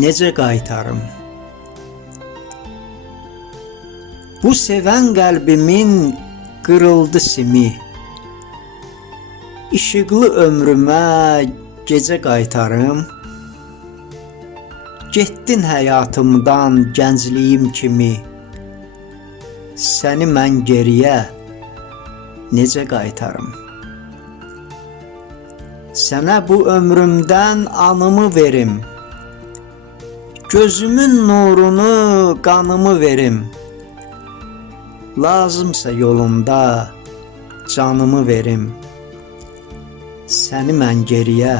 necə qaytarım? Bu sevən qəlbimin qırıldı simi. İşıqlı ömrümə gecə qaytarım. Getdin həyatımdan gəncliyim kimi. Səni mən geriyə necə qaytarım? Sənə bu ömrümdən anımı verim. Gözümün nurunu, qanımı verim. Lazımsa yolunda canımı verim. Səni mən geriyə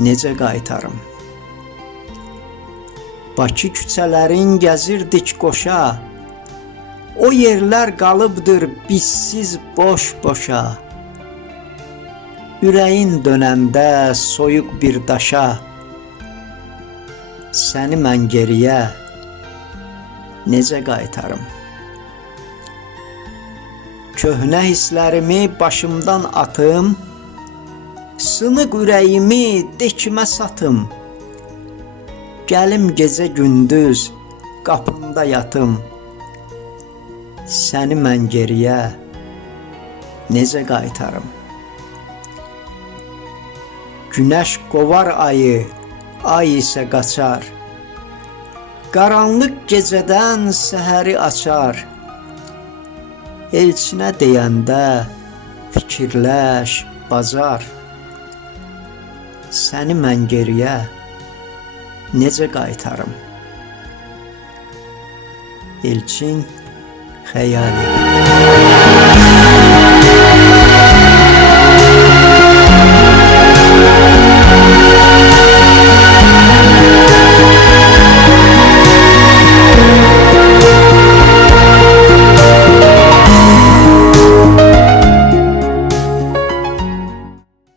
necə qaytarım? Bakı küçələrin gəzirdik qoşa. O yerlər qalıbdır bizsiz boş-boşa. Ürəyin dönəndə soyuq bir daşa. Səni mən geriyə necə qaytarım? Köhnə hisslərimi başımdan atım. Sınıq ürəyimi dekimə satım. Gəlim gecə gündüz qapında yatım. Səni mən geriyə necə qaytarım? Günəş qovar ayı, ay isə qaçar. Qaranlıq gecədən səhəri açar. Elçinə deyəndə fikirləş, bacar. Səni mən geriyə necə qaytarım? Elçin Xəyali.